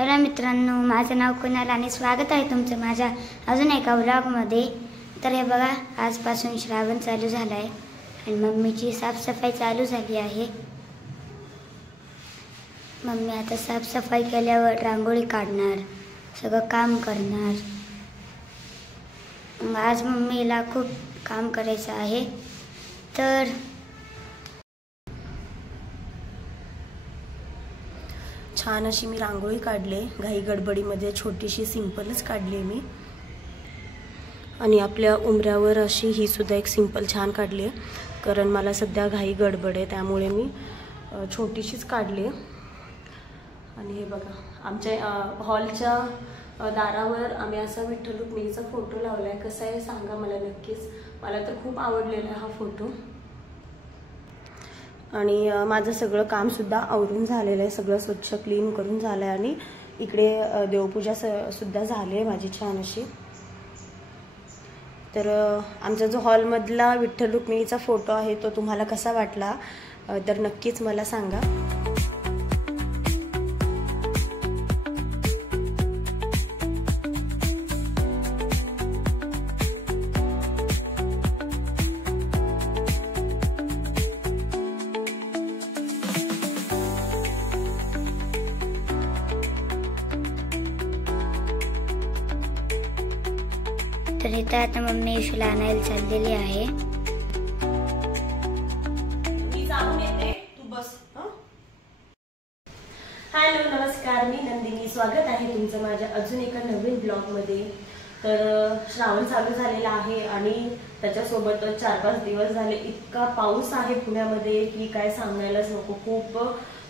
Hello मित्रांनो, माझं नाव कुणाल आणि स्वागत आहे तुमचं माझ्या अजून एका व्लॉगमध्ये। तर हे बघा, आजपासून श्रावण चालू झाला आहे आणि मम्मीची साफसफाई चालू झाली आहे। मम्मी आता साफसफाई केल्यावर रांगोळी काढणार, सगळं काम करणार। आज मम्मीला खूप काम करायचं आहे। तर छान अशी मी रांगोळी काढले, घाई गडबडीमध्ये छोटीशी सिंपलच काढली मी। आणि आपल्या उंबऱ्यावर अशी ही सुद्धा एक सिंपल छान काढली आहे, कारण मला सध्या घाई गडबड आहे त्यामुळे मी छोटीशीच काढली आहे। आणि हे बघा, आमच्या हॉलच्या दारावर आम्ही असा विठ्ठल रुक्मिणीचा फोटो लावलाय। कसा आहे सांगा मला नक्कीच, मला तर खूप आवडलेला आहे हा फोटो। आणि माझं सगळं काम सुद्धा आवरून झालेलं आहे, सगळं स्वच्छ क्लीन करून झालं आहे। आणि इकडे देवपूजा सुद्धा झाली आहे माझी छान अशी। तर आमचा जो हॉलमधला विठ्ठल रुक्मिणीचा फोटो आहे तो तुम्हाला कसा वाटला तर नक्कीच मला सांगा। तर इथं आता मम्मी येशूला आणायला चाललेली आहे। मी जाऊन येते, तू बस। हॅलो नमस्कार, मी नंदिनी, स्वागत आहे तुमचं माझ्या अजून एका नवीन ब्लॉग मध्ये। तर श्रावण चालू झालेला आहे आणि त्याच्यासोबत 4-5 दिवस झाले इतका पाऊस आहे पुण्यामध्ये की काय सांगायलाच नको। खूप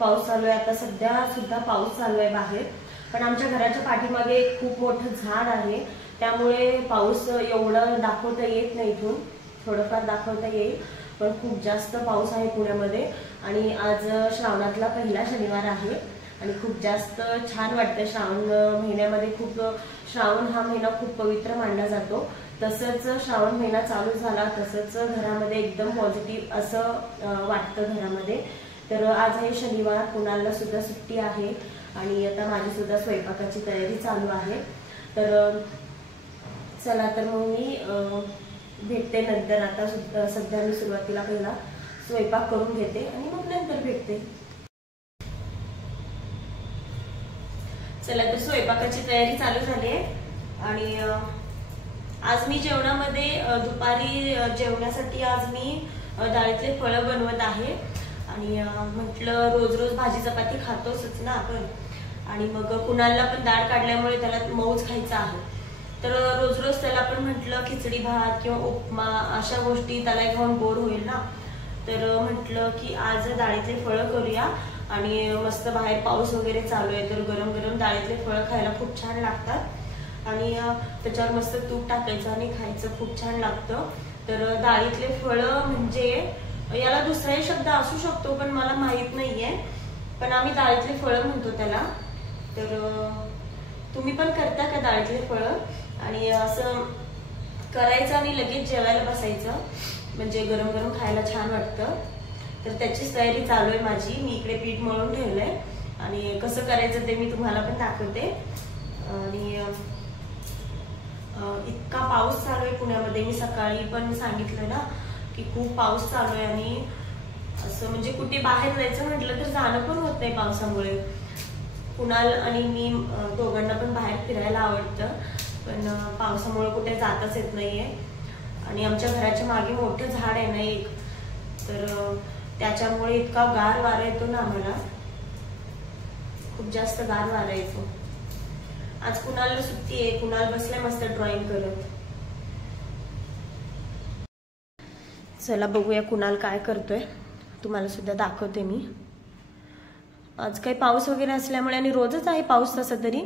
पाऊस चालू आहे, आता सध्या सुद्धा पाऊस चालू आहे बाहेर। पण आमच्या घराच्या पाठीमागे एक खूप मोठं झाड आहे, त्यामुळे पाऊस एवढं दाखवता येत नाही, इथून थोडंफार दाखवता येईल, पण खूप जास्त पाऊस आहे पुण्यामध्ये। आणि आज श्रावणातला पहिला शनिवार आहे आणि खूप जास्त छान वाटतं। श्रावण महिन्यामध्ये श्रावण हा महिना खूप पवित्र मानला जातो। तसंच श्रावण महिना चालू झाला तसंच घरामध्ये एकदम पॉझिटिव्ह असं वाटतं घरामध्ये। तर आज आहे शनिवार, कुणाला सुद्धा सुट्टी आहे आणि आता माझी सुद्धा स्वयंपाकाची तयारी चालू आहे। तर चला, तर मग मी भेटते नंतर। आता सध्या मी सुरुवातीला पहिला स्वयंपाक करून घेते आणि मग नंतर भेटते। चला, तर स्वयंपाकाची तयारी चालू झाली आहे। आणि आज मी जेवणामध्ये दुपारी जेवणासाठी आज मी डाळीतले फळं बनवत आहे। आणि म्हटलं रोज रोज भाजी चपाती खातोच ना आपण, आणि मग कुणाला पण डाळ काढल्यामुळे त्याला मऊच खायचा आहे। तर रोज रोज त्याला पण म्हटलं खिचडी भात किंवा उपमा अशा गोष्टी त्याला घेऊन बोर होईल ना। तर म्हटलं की आज डाळीतले फळं करूया। आणि मस्त बाहेर पाऊस वगैरे चालू आहे, तर गरम गरम डाळीतले फळं खायला खूप छान लागतात आणि त्याच्यावर मस्त तूप टाकायचं आणि खायचं, खूप छान लागतं। तर डाळीतले फळं म्हणजे याला दुसराही शब्द असू शकतो पण मला माहित नाहीये, पण आम्ही डाळीतले फळं म्हणतो त्याला। तर तुम्ही पण करता का डाळीतले फळं? आणि असं करायचं आणि लगेच जेवायला बसायचं, म्हणजे गरम गरम खायला छान वाटतं। तर त्याचीच तयारी चालू आहे माझी। मी इकडे पीठ मळून ठेवलंय आणि कसं करायचं ते मी तुम्हाला पण दाखवते। आणि इतका पाऊस चालू आहे पुण्यामध्ये, मी सकाळी पण सांगितलं ना की खूप पाऊस चालू आहे आणि असं म्हणजे कुठे बाहेर जायचं म्हटलं तर जाणं पण होत नाही पावसामुळे। कुणाल आणि मी दोघांना पण बाहेर फिरायला आवडतं, पण पावसामुळे कुठे जाताच येत नाहीये। आणि आमच्या घराच्या मागे मोठं झाड आहे ना एक, तर त्याच्यामुळे इतका गार वारा येतो ना आम्हाला, खूप जास्त गार वारा येतो। आज कुणाला सुट्टी आहे, कुणाल बसलाय मस्त ड्रॉइंग करत। चला बघूया कुणाल काय करतोय, तुम्हाला सुद्धा दाखवते मी। आज काही पाऊस वगैरे असल्यामुळे, आणि रोजच आहे पाऊस तसा तरी,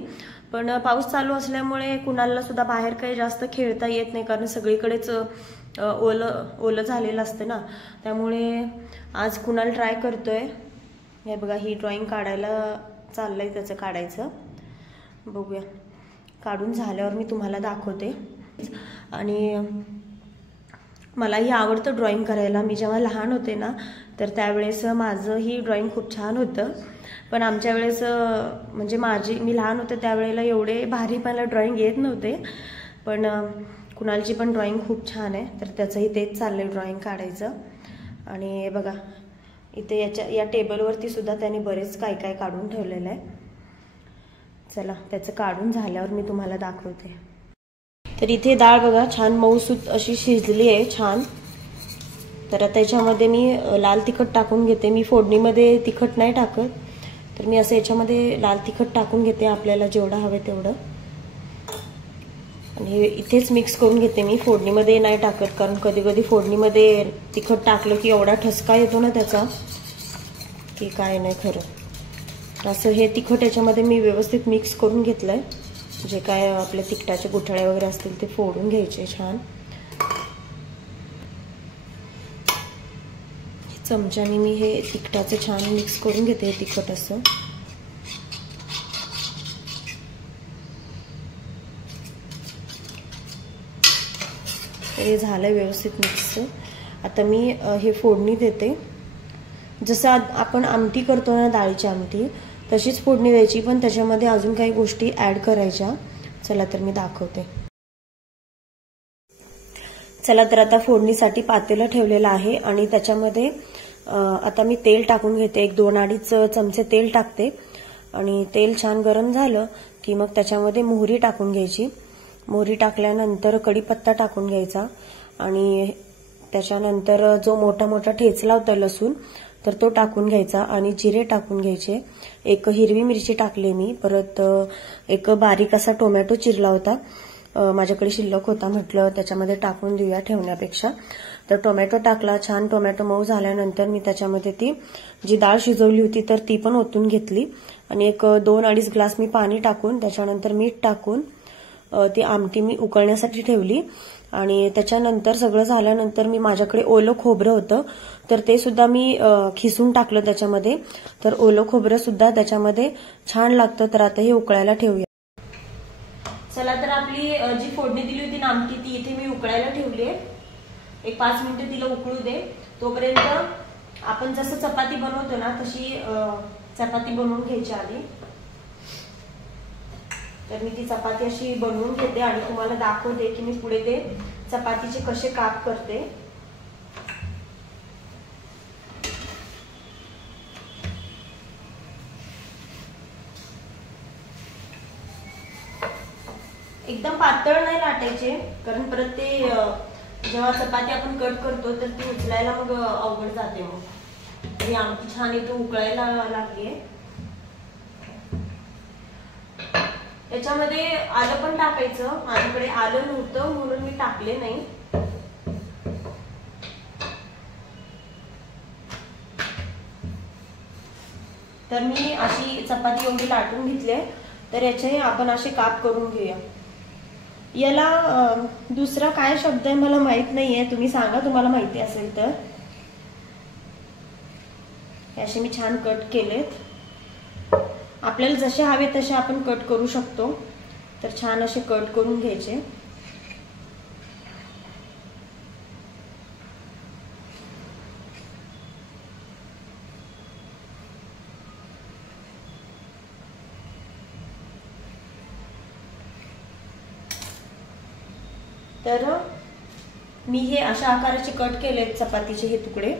पण पाऊस चालू असल्यामुळे कुणाला सुद्धा बाहेर काही जास्त खेळता येत नाही, कारण सगळीकडेच ओलं झालेलं असतं ना। त्यामुळे आज कुणाल ट्राय करतोय। हे बघा, ही ड्रॉइंग काढायला चाललंय त्याचं काढायचं, बघूया। काढून झाल्यावर मी तुम्हाला दाखवते। आणि मलाही आवडतं ड्रॉइंग करायला। मी जेव्हा लहान होते ना तर त्यावेळेस माझं ही ड्रॉइंग खूप छान होतं। पण आमच्या वेळेस म्हणजे मी लहान होते त्यावेळेला एवढे भारी मला ड्रॉइंग येत नव्हते, पण कुणालची पण ड्रॉइंग खूप छान आहे, तर त्याचंही तेच चाललंय ड्रॉइंग काढायचं. आणि बघा इथे या टेबलवरती सुद्धा त्याने बरेच काय काय काढून ठेवलेलं आहे. चला त्याचं काढून झाल्यावर मी तुम्हाला दाखवते. तर इथे डाळ बघा छान मऊसूत अशी शिजली आहे छान. तर त्याच्यामध्ये मी लाल तिखट टाकून घेते. मी फोडणीमध्ये तिखट नाही टाकत, तर मी असं याच्यामध्ये लाल तिखट टाकून घेते आपल्याला जेवढं हवे तेवढं. आणि इथेच मिक्स करून घेते मी, फोडणीमध्ये नाही टाकत, कारण कधी कधी फोडणीमध्ये तिखट टाकलं की एवढा ठसका येतो ना त्याचा की काय नाही खरं. असं हे तिखट याच्यामध्ये मी व्यवस्थित मिक्स करून घेतलंय. जे काय आपले तिखटाचे गुठळे वगैरे असतील ते फोडून घ्यायचे छान. चमच्याने मी हे तिखटाचं छान मिक्स करून घेते हे तिखट असं. हे झालं व्यवस्थित मिक्स. आता मी हे फोडणी देते. जसं आपण आमटी करतो ना डाळीची आमटी, तशीच फोडणी द्यायची, पण त्याच्यामध्ये अजून काही गोष्टी ऍड करायच्या. चला तर मी दाखवते. चला तर आता फोडणीसाठी पातेलं ठेवलेलं आहे आणि त्याच्यामध्ये आता मी तेल टाकून घेते. 1-2-2.5 चमचे तेल टाकते आणि तेल छान गरम झालं की मग त्याच्यामध्ये मोहरी टाकून घ्यायची. मोहरी टाकल्यानंतर कढीपत्ता टाकून घ्यायचा आणि त्याच्यानंतर जो मोठा मोठा ठेचला होता लसूण तर तो टाकून घ्यायचा आणि जिरे टाकून घ्यायचे. एक हिरवी मिरची टाकली मी, परत एक बारीक असा टोमॅटो चिरला होता, माझ्याकडे शिल्लक होता, म्हटलं त्याच्यामध्ये टाकून देऊया ठेवण्यापेक्षा. तर टोमॅटो टाकला. छान टोमॅटो मऊ झाल्यानंतर मी त्याच्यामध्ये ती जी डाळ शिजवली होती तर ती पण ओतून घेतली आणि एक 2-2.5 ग्लास मी पाणी टाकून त्याच्यानंतर मीठ टाकून ती आमटी मी उकळण्यासाठी ठेवली. आणि त्याच्यानंतर सगळं झाल्यानंतर मी माझ्याकडे ओलं खोबरं होतं तर ते सुद्धा मी खिसून टाकलं त्याच्यामध्ये. तर ओलं खोबरं सुद्धा त्याच्यामध्ये छान लागतं. तर आता हे उकळायला ठेवूया. चला तर आपली जी फोडणी दिली होती ना आमटी ती इथे मी उकळायला ठेवली आहे. एक 5 मिनिटं तिला उकळू दे. तोपर्यंत आपण जसं चपाती बनवतो ना तशी चपाती बनवून घ्यायची आधी. तर मी ती चपाती अशी बनवून घेते आणि तुम्हाला दाखवते की मी पुढे ते चपातीचे कसे काप करते. एकदम पातळ नाही लाटायचे, कारण परत ते जेव्हा चपाती आपण कट करतो तर ती उचलायला मग अवघड जाते. मग ही आमटी छान इथे उकळायला लागली. याच्यामध्ये आलं पण टाकायचं, माझ्याकडे आलं नव्हतं म्हणून मी टाकले नाही. तर मी अशी चपाती एवढी लाटून घेतली. तर याचे आपण असे काप करून घेऊया. याला दुसरा काय शब्द आहे मला माहित नाहीये, तुम्ही सांगा तुम्हाला माहिती असेल तर. असे मी छान कट केलेत. आपल्याला जसे हवे तसे आपण कट करू शकतो. तर छान असे कट करून घ्यायचे. तर मी हे अशा आकाराचे कट केलेत चपातीचे हे तुकडे.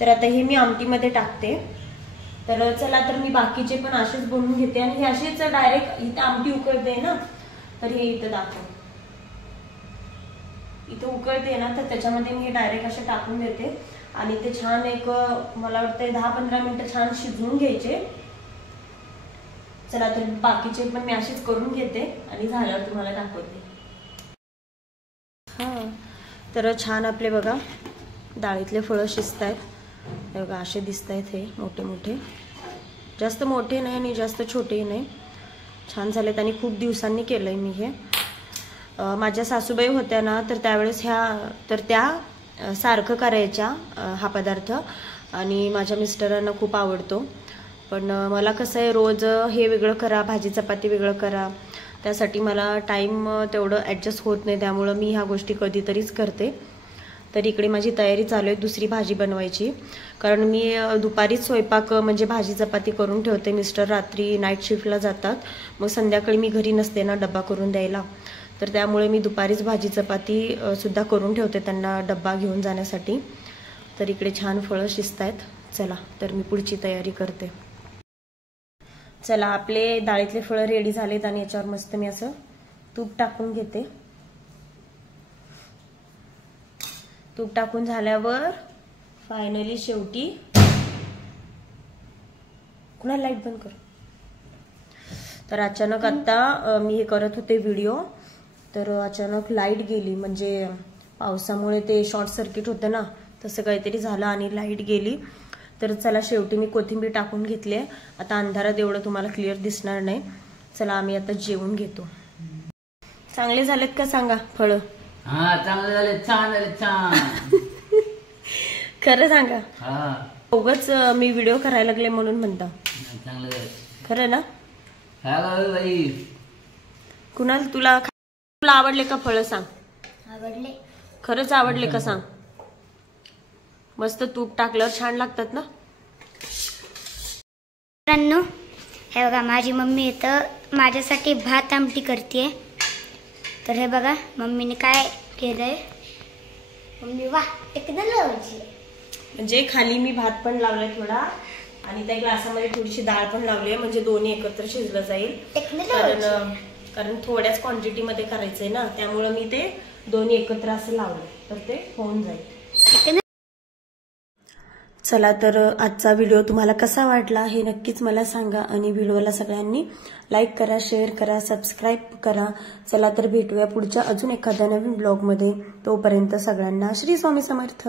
तर आता हे मी आमटीमध्ये टाकते. तर चला तर मी बाकीचे पण असेच बनवून घेते आणि हे असेच डायरेक्ट इथे आमटी उकळते ना तर हे इथे दाखव. इथे उकळते ना तर त्याच्यामध्ये मी डायरेक्ट असे टाकून देते आणि ते छान एक मला वाटतं 10-15 मिनिटं छान शिजवून घ्यायचे. चला तर बाकीचे पण मी असेच करून घेते आणि झाल्यावर तुम्हाला दाखवते. तर छान आपले बघा डाळीतले फळं शिजतायत. बघा असे दिसतायत हे मोठे मोठे, जास्त मोठे नाही आणि जास्त छोटेही नाही. छान झालेत आणि खूप दिवसांनी केलंय मी हे. माझ्या सासूबाई होत्या ना तर त्यावेळेस त्या सारखं करायच्या हा पदार्थ आणि माझ्या मिस्टरांना खूप आवडतो. पण मला कसं आहे रोज हे वेगळं करा, भाजी चपाती वेगळं करा, त्यासाठी मला टाइम तेवढं ॲडजस्ट होत नाही. त्यामुळं मी ह्या गोष्टी कधीतरीच करते. तर इकडे माझी तयारी चालू आहे दुसरी भाजी बनवायची, कारण मी दुपारीच स्वयंपाक म्हणजे भाजी चपाती करून ठेवते. मिस्टर रात्री नाईट शिफ्टला जातात, मग संध्याकाळी मी घरी नसते ना डब्बा करून द्यायला, तर त्यामुळे मी दुपारीच भाजी चपाती सुद्धा करून ठेवते त्यांना डब्बा घेऊन जाण्यासाठी. तर इकडे छान फळं शिजत आहेत. चला तर मी पुढची तयारी करते. चला आपले डाळीतले फळं रेडी झालेत आणि याच्यावर मस्त मी असं तूप टाकून घेते. तूप टाकून झाल्यावर फायनली शेवटी कुणा लाईट बंद कर. तर अचानक आता मी हे करत होते व्हिडिओ, तर अचानक लाईट गेली, म्हणजे पावसामुळे ते शॉर्ट सर्किट होतं ना, तसं काहीतरी झालं आणि लाईट गेली. तर चला शेवटी मी कोथिंबीर टाकून घेतली आहे. आता अंधारात एवढं तुम्हाला क्लिअर दिसणार नाही. चला आम्ही आता जेवून घेतो. चांगले झालेत का सांगा फळं? हा चांगले झाले, छान झाले, छान. खरं सांगा. हा उगाच मी व्हिडिओ करायला लागले म्हणून म्हणता. चांगले झाले. खरं ना? काय बाई कुणाल तुला आवडले का फळं सांग? आवडले. खरंच आवडले का सांग? मस्त तूप टाकल्यावर छान लागतात ना. मित्रांनो, हे बघा माझी मम्मी इथं माझ्यासाठी भात आमटी करते. तर हे बघा मम्मीने काय केलंय. मम्मी वा एकदम लावायची. म्हणजे खाली मी भात पण लावलाय थोडा आणि त्या ग्लासामध्ये थोडीशी डाळ पण लावली आहे, म्हणजे दोन्ही एकत्र शिजलं जाईल. कारण थोड्याच क्वांटिटी मध्ये करायचंय ना, त्यामुळे मी ते दोन्ही एकत्र असं लावलं तर ते होऊन जाईल. चला तर आजचा व्हिडिओ तुम्हाला कसा वाटला हे नक्कीच मला सांगा आणि व्हिडिओला सगळ्यांनी लाईक करा, शेअर करा, सबस्क्राईब करा. चला तर भेटूया पुढच्या अजून एखाद्या नवीन ब्लॉगमध्ये. तोपर्यंत सगळ्यांना श्री स्वामी समर्थ.